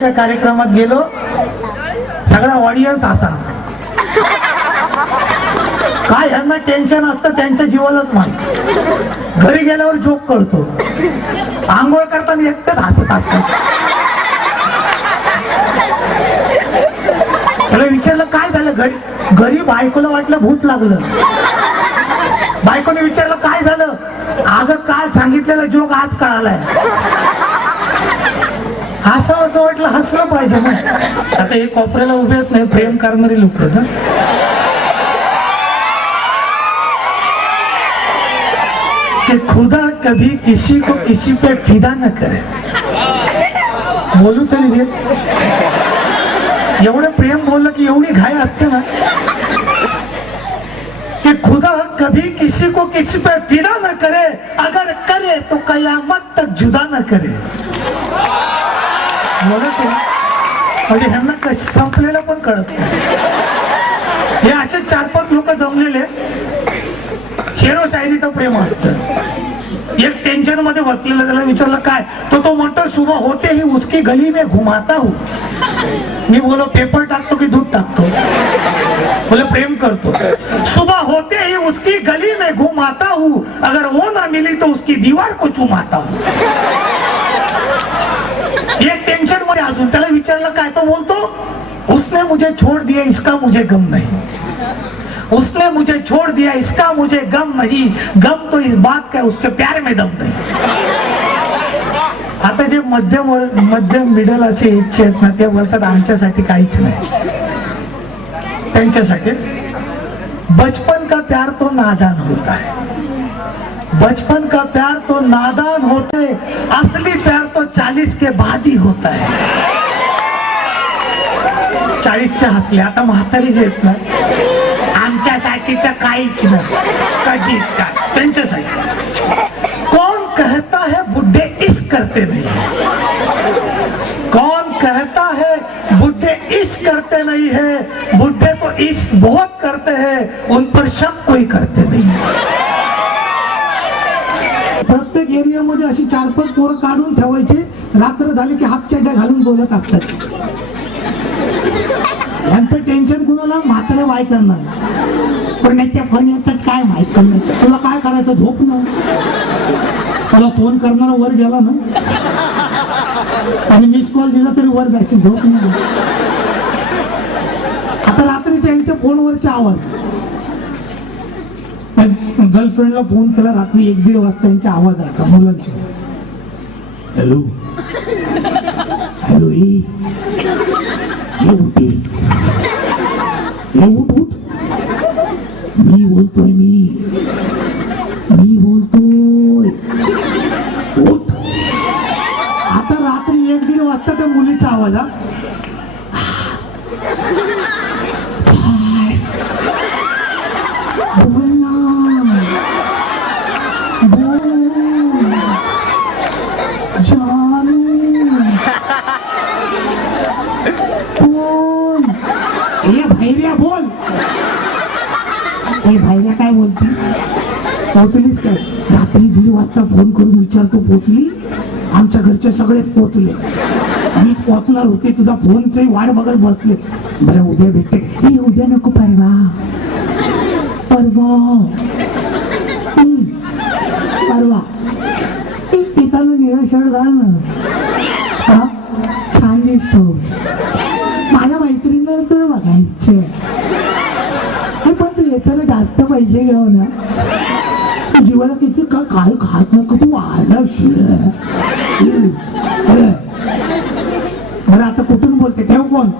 त्या कार्यक्रमात गेलो. सगळा ऑडियन्स असा. काय ह्यांना टेन्शन असतं त्यांच्या जीवालाच माहीत. घरी गेल्यावर जोक कळतो. आंघोळ करताना एकटंच हसत असतात. त्याला विचारलं काय झालं? घरी घरी बायकोला वाटलं भूत लागलं. बायकोने विचारलं काय झालं? अगं काल सांगितलेलं जोक आज कळालाय. हसावं वाटलं हसलं पाहिजे ना. आता हे कोपऱ्याला उभे आहेत नाही प्रेम करणारी लोक आहेत कि खुदा कभी किसी को किसी पे फिदा न करे. बोलू तरी दे. एवढं प्रेम बोललं की एवढी घाई असते ना. कि खुदा कभी किसी को किसी पे फिदा न करे. अगर करे तो कयामत तक जुदा न करे. म्हणतो म्हणजे ह्यांना कश संपलेलं पण कळत हे असे चार पाच लोक जमलेले शेरो शायरीचं प्रेम असतं. एक टेन्शनमध्ये बसलेलं त्याला विचारलं काय? तो तो म्हणतो सुबह होते ही उसकी गली में घुमाता हूँ. मी बोलो पेपर टाकतो की दूध टाकतो? बोले प्रेम करतो. सुबह होते ही उसकी गली में घुमाता हूँ. अगर वो ना मिली तो उसकी दीवार को चुमाता हूँ एक टेन्शनमध्ये अजून त्याला विचारलं काय तो बोलतो? उसने मुझे छोड़ दिया इसका मुझे गम नहीं। उसने मुझे छोड़ दिया इसका मुझे गम नहीं। गम तो इस बात का उसके प्यार में दम नहीं। आता जे मध्यम वर्ग मध्यम मिडल असे इच्छे आहेत ना ते बोलतात आमच्यासाठी काहीच नाही. त्यांच्यासाठी. बचपन का प्यार तो नादान होता है। बचपन का प्यार तो नादान होते असली प्यार तो चालीस के बाद ही होता है। चाळीसच्या हसले आता म्हातारी जे ना आमच्या साठीचं काहीच नाही कधी काय त्यांच्यासाठी. कौन कहता है बुड्ढे इस करते नहीं? कौन कहता है बुड्ढे इस करते नहीं है? बुड्ढे तो इस बहुत करते हैं उन पर शक कोई करते नहीं। प्रत्येक एरियामध्ये अशी चार पाच पोरं काढून ठेवायचे. रात्र झाली की हाफ चड्ड्या घालून बोलत असतात. यांचं टेन्शन कुणाला? म्हातारे बायकांना. करण्याच्या फोन येतात काय माहीत करण्याचं तुला काय करायचं? झोप ना. त्याला फोन करणारा वर गेला ना. आणि मिस कॉल दिला तरी वर जायची. झोप ना. आता रात्रीच्या यांच्या फोनवरचे आवाज. गर्लफ्रेंडला फोन केला रात्री एक दीड वाजता यांचा आवाज आहे का मुलांचे. हॅलो हॅलो ई. उठी ये उठ उठ मी बोलतोय मी. मी बोलतोय. उठ आता रात्री एक दीड वाजता त्या मुलीचा आवाज हा हाय. बोल ना बोल जानू कोण ए बोल. ए काय बोलते? पोचलीस काय रात्री दीड वाजता फोन करून विचारतो पोचली? आमच्या घरचे सगळेच पोचले. मीच पोचणार होते तुझा फोनची वाट बघत बसले. बरं उद्या भेटते हे उद्या नको परवा. परवा? परवा. ए तिथं निळं शर्ट घाल ना छान दिसतोस. पैसे घेऊन जीवाला किती का काय खात नको तू आला बरं आता कुठून बोलते? ठेव फोन.